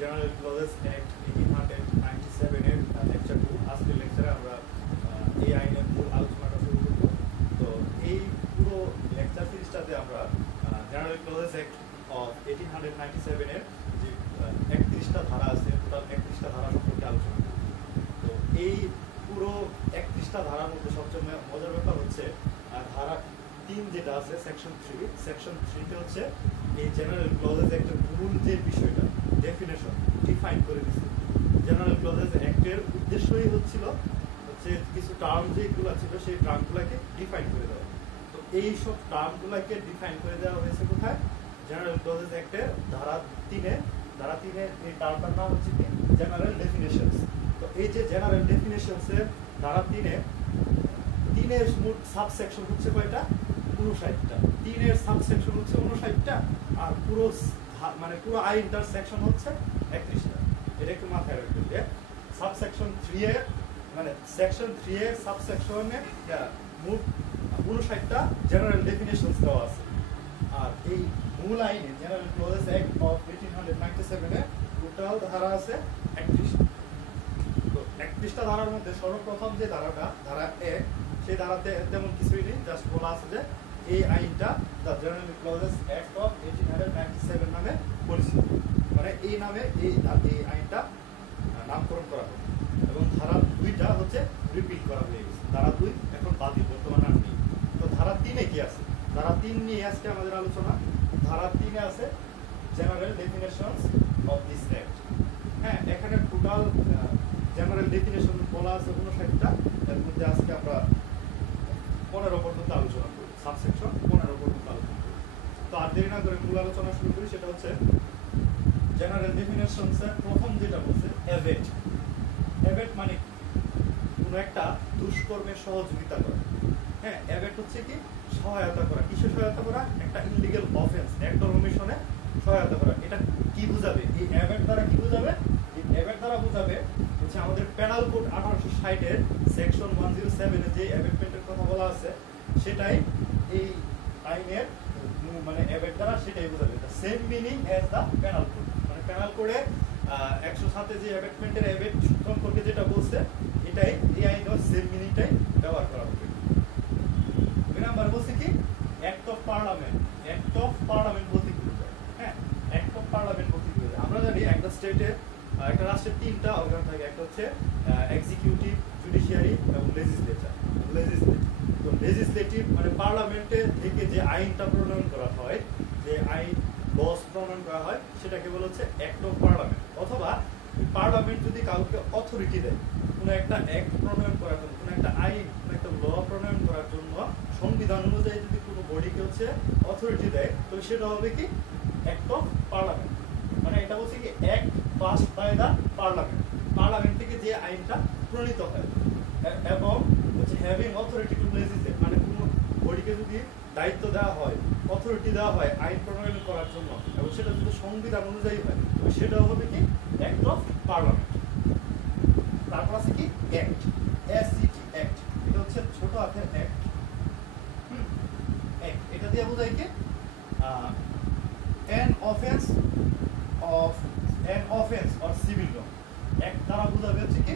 General clauses act 1897 এর lecture 2। আজকের লেকচারে আমরা এই আইনের মূল আলোচনাটা শুরু করব। তো এই পুরো লেকচার সিরিজটাতে আমরা জেনারেল ক্লজেস অ্যাক্ট অফ 1897 এর যে 31টা ধারা আছে, টোটাল 31টা ধারা সম্পর্কে আলোচনা করব। তো এই পুরো 31টা ধারার মধ্যে সবচেয়ে মজার ব্যাপার হচ্ছে ধারা 3 যেটা আছে সেকশন 3 তে হচ্ছে এই জেনারেল ক্লজেস অ্যাক্টের মূল যে বিষয়টা ডেফিনেশন ডিফাইন করে দিয়েছে। জেনারেল ক্লজেস অ্যাক্টের উদ্দেশ্যই হচ্ছে কিছু টার্ম যেগুলো ছিল সেই টার্মগুলোকে ডিফাইন করে দেওয়া। তো এই সব টার্মগুলোকে ডিফাইন করে দেওয়া হয়েছে কোথায়? জেনারেল ক্লজেস অ্যাক্টের ধারা 3-এ এই টার্মটার নাম হচ্ছে কি জেনারেল ডেফিনেশনস। তো এই যে জেনারেল ডেফিনেশনসের ধারা 3-এর মোট সাবসেকশন হচ্ছে কয়টা? 59টা। 3-এর সাবসেকশন হচ্ছে 59টা, আর পুরো পুরো আইনটার সেকশন হচ্ছে 31টা। এটা একটু মাথায় রাখবেন যে সাবসেকশন 3 এর সেকশন 3 এর সাবসেকশনে মোট 59টা জেনারেল ডেফিনেশনস দেওয়া আছে। আর এই মূল আইনে general clauses act of 1897 A total ধারা আছে 31টা। তো 31টা ধারার মধ্যে সর্বপ্রথম যে ধারাটা ধারা 1, সেই ধারাতে তেমন কিছুই নেই, জাস্ট বলা আছে যে এই আইনটা the general clauses act of 1897 নামে পরিচিত। এই নামে এই আইনটা নামকরণ করা হবে এবং ধারা 2টা হচ্ছে রিপিট করা হয়ে গেছে। ধারা 2 এখন বাতিল, বর্তমানে আর নেই। তো ধারা 3-এ কি আছে? ধারা 3 নিয়ে আজকে আমাদের আলোচনা। ধারা 3-এ আছে general definitions of this act. হ্যাঁ, এখানে টোটাল জেনারেল ডেফিনেশন বলা আছে 59টা। এর মধ্যে আজকে আমরা 15 পর্যন্ত আলোচনা করি, সাবসেকশন 15 পর্যন্ত আলোচনা করি। তো আর দেরি না করে মূল আলোচনা শুরু করি। সেটা হচ্ছে জেনারেল ডেফিনেশনস এর প্রথম যেটা বলছে অ্যাবেট। অ্যাবেট মানে কোনো একটা দুষ্কর্মের সহযোগিতা করা। হ্যাঁ, অ্যাবেট হচ্ছে কি সহায়তা করা। কিসে সহায়তা করা? একটা ইলিগ্যাল অফেন্স, অ্যাক্ট অর ওমিশনে সহায়তা করা। এটা কি বোঝাবে? এই অ্যাবেট দ্বারা কি বোঝাবে? এই অ্যাবেট দ্বারা বোঝাবে হচ্ছে আমাদের পেনাল কোড 1860 এর সেকশন 107 এ যে অ্যাবেটমেন্টের কথা বলা আছে, সেটাই এই আইনের অ্যাবেট দ্বারা সেটাই বোঝাবে। Same meaning as the penal code. Penal কোডে 107 যে অ্যাবেটমেন্টের অ্যাবেট সম্পর্কে যেটা বলছে, এটাই এই আইনের সেম মিনিংটাই ব্যবহার করা হবে। দুই নাম্বার বলছে কি act of parliament. Act of parliament বলতে কি বোঝায়? হ্যাঁ, অ্যাক্ট অফ পার্লামেন্ট বলতে কি বোঝায়? আমরা জানি একটা রাষ্ট্রের 3টা অর্গান থাকে। একটা হচ্ছে এক্সিকিউটিভ, জুডিশিয়ারি এবং লেজিসলেচার। তো লেজিসলেটিভ পার্লামেন্টে থেকে যে আইনটা প্রণয়ন করা হয়, যে আইন লস প্রণয়ন করা হয়, সেটাকে বলা হচ্ছে অ্যাক্ট অফ পার্লামেন্ট। অথবা পার্লামেন্ট যদি কাউকে অথরিটি দেয় কোনো একটা অ্যাক্ট প্রণয়ন করার জন্য, কোনো একটা আইন, কোনো একটা ল প্রণয়ন করার জন্য সংবিধান অনুযায়ী যদি কোনো বডিকে হচ্ছে অথরিটি দেয়, তো সেটা হবে কি অ্যাক্ট অফ পার্লামেন্ট। এটা বলছে কি act passed by the parliament. Parliament থেকে যে আইনটা প্রণীত হয় এবং হচ্ছে হ্যাভিং অথরিটি টু লেজিসলেট, কোনো বডিকে যদি দায়িত্ব দেওয়া হয়, অথরিটি দেওয়া হয় আইন প্রণয়ন করার জন্য, এবং সেটা যদি সংবিধান অনুযায়ী হয়, তো সেটাও হবে কি অ্যাক্ট অফ পার্লামেন্ট। তারপর আছে কি অ্যাক্ট, এসসিটি অ্যাক্ট। এটা হচ্ছে ছোট হাতের অ্যাক্ট। অ্যাক্ট এটা দিয়ে বোঝায় কি an offense or civil wrong। Act দ্বারা বোঝাবে হচ্ছে কি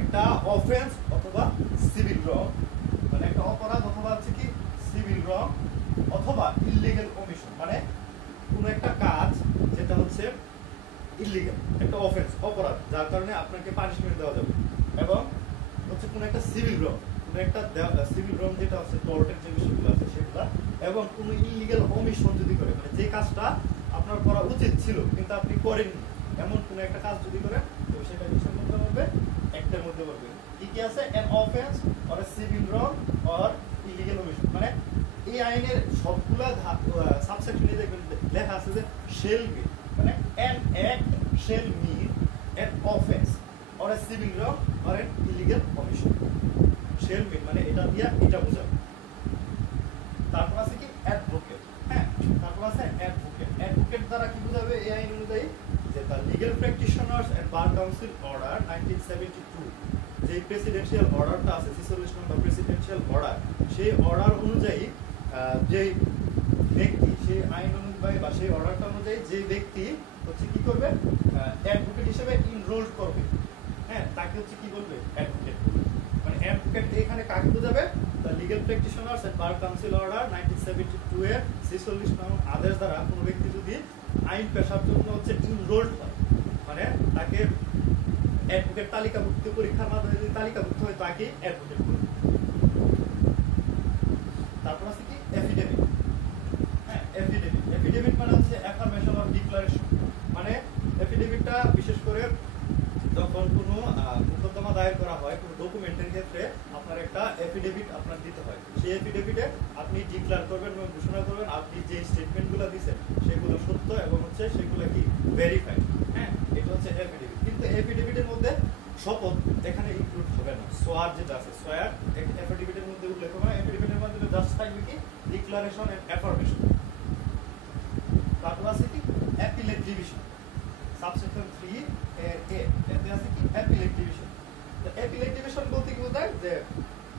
একটা অফেন্স অথবা সিভিল রং, একটা অপরাধ অথবা হচ্ছে কি সিভিল রং অথবা ইলিগ্যাল কমিশন, কোনো একটা কাজ যেটা হচ্ছে ইলিগ্যাল, একটা অফেন্স, অপরাধ, যার কারণে আপনাকে পানিশমেন্ট দেওয়া যাবে, এবং হচ্ছে কোনো একটা সিভিল রং, সিভিল রং যেটা হচ্ছে টর্টের যে বিষয়গুলো আছে সেগুলা, এবং কোনো ইলিগ্যাল কমিশন যদি করে, যে কাজটা আপনার করা উচিত ছিল কিন্তু আপনি করেননি, এমন কোনো একটা কাজ যদি করে, তো সেটা কিসের মধ্যে পড়বে? অ্যাক্টের মধ্যে পড়বে। কি আছে? an offense or a civil wrong or illegal omission। এই আইনের সবগুলা সাবসেকশনে দেখবেন লেখা আছে যে shall be, an act shall mean an offense or a civil wrong or an illegal omission। shall mean এটা দিয়া এটা বোঝাবে। তারপর আছে কি অ্যাডভোকেট। হ্যাঁ, তারপর আছে অ্যাডভোকেট। অ্যাডভোকেট দ্বারা কি বোঝাবে এই আইন অনুযায়ী? যে the legal practitioners and bar council order 1972, যে প্রেসিডেন্সিয়াল অর্ডারটা আছে, 46 নম্বর প্রেসিডেন্সিয়াল অর্ডার, সেই অর্ডার অনুযায়ী যে ব্যক্তি, সেই আইন অনুযায়ী বা সেই অর্ডারটা অনুযায়ী যে ব্যক্তি হচ্ছে কি করবে? হিসেবে ইনরোল করবে, হ্যাঁ, তাকে হচ্ছে কি বলবে, অ্যাডভোকেট। মানে অ্যাডভোকেট এখানে কাকে বোঝাবে, the legal practitioners and bar council order 1972 এর 46 নং আদেশ দ্বারা কোনো ব্যক্তি যদি আইন পেশার জন্য হচ্ছে ইনরোলড হয়, মানে তাকে অ্যাডভোকেট তালিকাভুক্ত পরীক্ষার মাধ্যমে যদি তালিকাভুক্ত হয় তাকে অ্যাডভোকেট বলবে। তারপর আছে কি এফিডেভিট। হ্যাঁ, এফিডেভিট, এফিডেভিট মানে হচ্ছে অ্যাফার্মেশন অফ ডিক্লারেশন। মানে এফিডেভিটটা বিশেষ করে যখন কোনো মোকদ্দমা দায়ের করা হয় কোনো ডকুমেন্টের ক্ষেত্রে আপনার একটা এফিডেভিট আপনার দিতে হয়। সেই এফিডেভিটে আপনি ডিক্লার করবেন এবং ঘোষণা করবেন আপনি যে স্টেটমেন্টগুলো দিয়েছেন সেগুলো সত্য এবং হচ্ছে সেগুলো কি ভেরিফাইড। হ্যাঁ, এটা হচ্ছে এফিডেভিট। কিন্তু এফিডেভিটের মধ্যে শপথ এখানে ইনক্লুড হবে না। সোয়ার যেটা আছে, সোয়ার এফিডেভিটের মধ্যে উল্লেখ হবে না। এফিডেভিটের মধ্যে জাস্ট থাকবে কি ডিক্লারেশন এন্ড অ্যাফার্মেশন। তারপর আছে কি অ্যাপিলেট ডিভিশন, সাবসেকশন 3 এর এ, এতে আছে কি অ্যাপিলেট ডিভিশন। তো অ্যাপিলেট ডিভিশন বলতে কি বোঝায় যে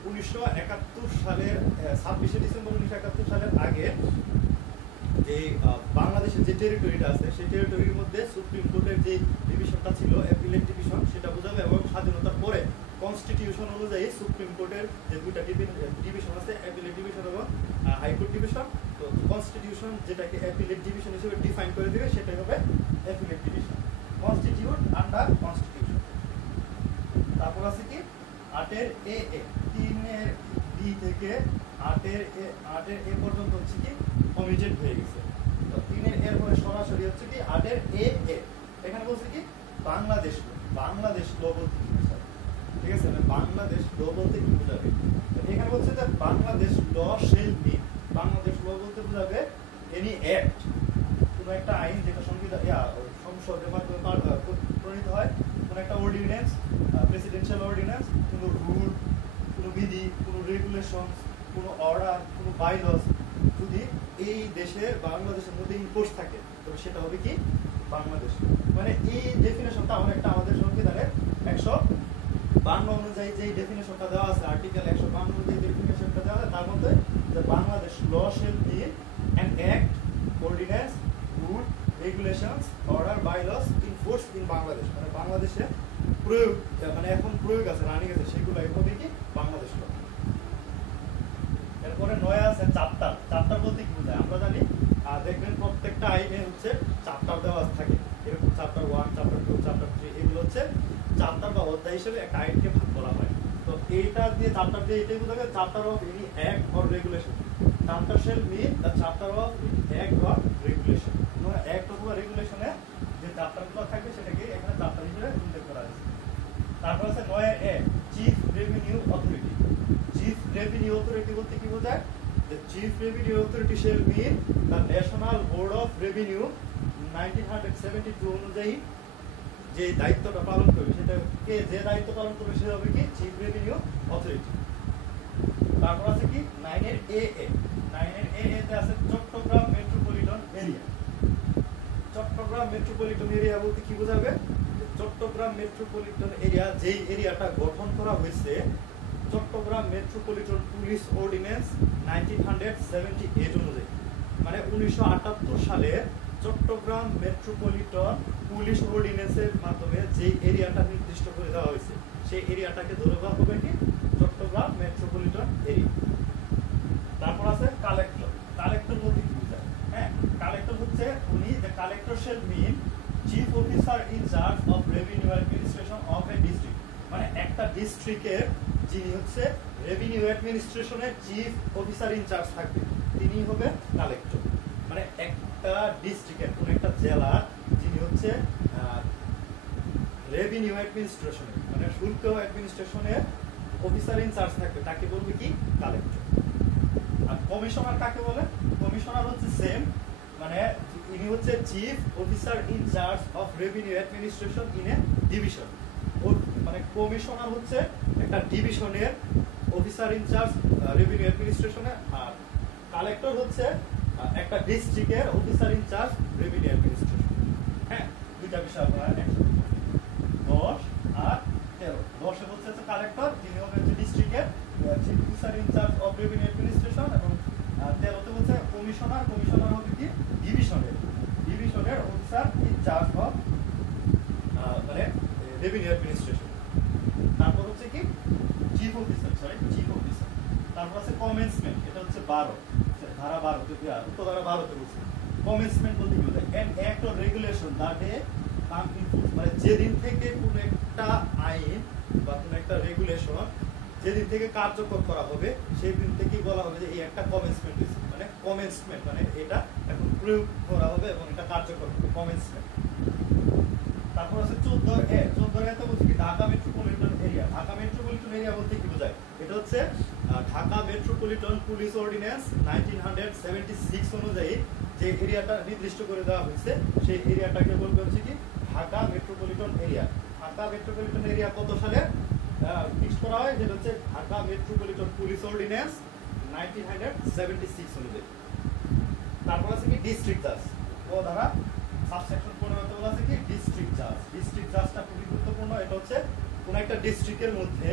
1971 সালের 26 ডিসেম্বর 1971 সালের আগে যে বাংলাদেশের যে টেরিটরিটা আছে সেই টেরিটরির মধ্যে সুপ্রিম কোর্টের যে ডিভিশনটা ছিল অ্যাপিলেট ডিভিশন সেটা বোঝাবে। এবং স্বাধীনতার পরে কনস্টিটিউশন অনুযায়ী সুপ্রিম কোর্টের যে দুইটা ডিভিশন আছে, অ্যাপিলেট ডিভিশন এবং হাইকোর্ট ডিভিশন, তো কনস্টিটিউশন যেটাকে অ্যাপিলেট ডিভিশন হিসেবে ডিফাইন করে দিবে সেটাই হবে appellate division. Constitute under constitution. তারপর আছে কি 8 এর এ, 3 এর বি থেকে 8 এর এ পর্যন্ত হচ্ছে কি কমিটেড হয়ে গেছে। তো 3 এর এর পরে সরাসরি হচ্ছে কি 8 এর এ, এখানে বলছে কি বাংলাদেশ ল বলতে কি বোঝায়, ঠিক আছে, মানে বাংলাদেশ ল বলতে কি বোঝাবে। এখানে বলছে যে Bangladesh law shall B, Bangladesh ল বলতে বোঝাবে এনি অ্যাক্ট, কোনো একটা আইন যেটা সংসদের মাধ্যমে প্রণীত হয়, কোনো একটা অর্ডিন্যান্স, প্রেসিডেন্সিয়াল অর্ডিন্যান্স, কোনো রুল, কোনো বিধি, কোনো রেগুলেশন, কোনো অর্ডার, কোনো বাইলস যদি এই দেশে বাংলাদেশের মধ্যে ইম্পোজ থাকে তবে সেটা হবে কি বাংলাদেশ। মানে এই ডেফিনেশনটা অনেকটা আমাদের সংবিধানের 152 অনুযায়ী যে ডেফিনেশনটা দেওয়া আছে, আর্টিকেল 152 অনুযায়ী ডেফিনেশনটা দেওয়া আছে তার মধ্যে যে Bangladesh law shall be an act, ordinance, rule, regulations, order, bylaws enforced in Bangladesh, মানে বাংলাদেশে প্রয়োগ, মানে এখন প্রয়োগ আছে, রানিং আছে, সেগুলো হবে কি বাংলাদেশ ল। এরপরে 9 আছে চ্যাপ্টার। চ্যাপ্টার বলতে কি বোঝায় আমরা জানি, দেখবেন প্রত্যেকটা আইনে হচ্ছে চ্যাপ্টার দেওয়া থাকে, এরকম চ্যাপ্টার 1, চ্যাপ্টার 2, চ্যাপ্টার 3, এগুলো হচ্ছে চ্যাপ্টার বা অধ্যায় হিসেবে একটা আইনকে ভাগ করা হয়। তো এইটা দিয়ে চ্যাপ্টার দিয়ে এটাই বোঝাবে chapter of any act or regulation. Chapter shall mean the chapter of act or regulation. মানে অ্যাক্ট অথবা রেগুলেশনে যে চ্যাপ্টারগুলো থাকবে সেটাকে এখানে চ্যাপ্টার হিসেবে উল্লেখ করা হয়েছে। তারপর আছে 9 এ chief revenue authority. Chief revenue authority বলতে কি বোঝায়, the chief revenue authority shall mean the national board of revenue 1972 অনুযায়ী যে দায়িত্বটা পালন করবে সেটাকে, যে দায়িত্ব পালন করবে সেটা হবে কি চিফ রেভিনিউ অথরিটি। তারপর আছে কি 9 এর এ, 9 এর এ তে আছে Chittagong metropolitan area. Chittagong metropolitan area বলতে কি বোঝাবে, চট্টগ্রাম মেট্রোপলিটন এরিয়া যেই এরিয়াটা গঠন করা হয়েছে চট্টগ্রাম মেট্রোপলিটন পুলিশ অর্ডিন্যান্স 1978 অনুযায়ী, মানে 1978 সালে চট্টগ্রাম মেট্রোপলিটন পুলিশ অর্ডিন্যান্সের মাধ্যমে যে এরিয়াটা নির্দিষ্ট করে দেওয়া হয়েছে সেই এরিয়াটাকে ধরে বলা হবে কি চট্টগ্রাম মেট্রোপলিটন এরিয়া। তারপর আছে কালেক্টর। কালেক্টর বলতে কি বোঝায়, হ্যাঁ, কালেক্টর হচ্ছে উনি, the collector shall mean chief officer in charge of revenue administration of a district. মানে একটা ডিস্ট্রিক্টের যিনি হচ্ছে রেভিনিউ অ্যাডমিনিস্ট্রেশনের চিফ অফিসার ইন চার্জ থাকবে তিনি হবে কালেক্টর। মানে একটা ডিস্ট্রিক্টের কোন একটা জেলার যিনি হচ্ছে রেভিনিউ অ্যাডমিনিস্ট্রেশনের মানে শুল্ক অ্যাডমিনিস্ট্রেশনের অফিসার ইন চার্জ থাকবে তাকে বলবে কি কালেক্টর। আর কমিশনার কাকে বলে, কমিশনার হচ্ছে সেম, মানে ইনি হচ্ছে chief officer in charge of revenue administration in a division. মানে কমিশনার হচ্ছে একটা ডিভিশনের অফিসার ইন চার্জ রেভিনিউ অ্যাডমিনিস্ট্রেশনে, আর কালেক্টর হচ্ছে একটা ডিস্ট্রিক্টের officer in charge revenue administration. হ্যাঁ, দুইটা বিষয় আপনারা একসাথে 10 আর 13। 10 এ হচ্ছে কালেক্টর, তিনি হবে ডিস্ট্রিক্টের chief officer in charge of revenue administration, এবং 13 তে হচ্ছে কমিশনার। কমিশনার হবে কি ডিভিশনের officer in charge of revenue administration. তারপর হচ্ছে কি চিফ অফিসার, তারপর আছে কমেন্সমেন্ট, এটা হচ্ছে 12 ধারা 12 তো ধারা 12 বলছে কমেন্সমেন্ট বলতে কি বোঝায়? An act or regulation that a come in force, মানে যেদিন থেকে কোনো একটা আইন বা কোনো একটা রেগুলেশন যেদিন থেকে কার্যকর করা হবে সেই দিন থেকেই বলা হবে যে এই একটা কমেন্সমেন্ট হয়েছে, মানে কমেন্সমেন্ট মানে এটা এখন প্রয়োগ করা হবে এবং এটা কার্যকর হবে, কমেন্সমেন্ট। তারপর আছে 14 এ তো বলছে কি Dhaka metropolitan area. Dhaka metropolitan area বলতে কি বোঝায়? এটা হচ্ছে ঢাকা মেট্রোপলিটন পুলিশ অর্ডিন্যান্স 1976 অনুযায়ী যে এরিয়াটা নির্দিষ্ট করে দেওয়া হয়েছে সেই এরিয়াটাকে বলবে হচ্ছে কি Dhaka metropolitan area. Dhaka metropolitan area কত সালে ফিক্সড করা হয়? যেটা হচ্ছে ঢাকা মেট্রোপলিটন পুলিশ অর্ডিন্যান্স 1976 অনুযায়ী। তারপর আছে কি ডিস্ট্রিক্ট জাজ, ও ধারা সাবসেকশন 15 তে বলা আছে কি ডিস্ট্রিক্ট জাজ। ডিস্ট্রিক্ট জাজটা খুবই গুরুত্বপূর্ণ। এটা হচ্ছে কোন একটা ডিস্ট্রিক্টের মধ্যে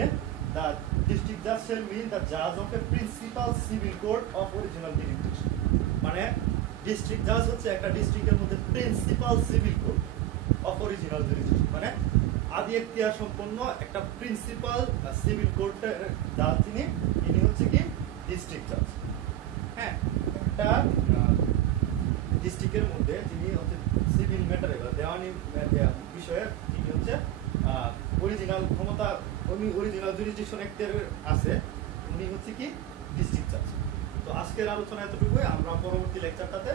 দা ডিস্ট্রিক্ট জাজ শ্যাল মিন দা জাজ of A principal civil court of original jurisdiction. মানে ডিস্ট্রিক্ট জাজ হচ্ছে একটা ডিস্ট্রিক্টের মধ্যে principal civil court of original jurisdiction, মানে আদি এখতিয়ার সম্পন্ন একটা প্রিন্সিপাল সিভিল কোর্টের জাজ তিনি হচ্ছে কি ডিস্ট্রিক্ট জাজ। হ্যাঁ, একটা ডিস্ট্রিক্টের মধ্যে যিনি হচ্ছে সিভিল ম্যাটারে বা দেওয়ানি বিষয়ে যিনি হচ্ছে অরিজিনাল ক্ষমতা, উনি অরিজিনাল জুরিসডিকশন অ্যাক্টের আছে, উনি হচ্ছে কি ডিস্ট্রিক্ট জাজ। তো আজকের আলোচনা এতটুকুই। আমরা পরবর্তী লেকচারটাতে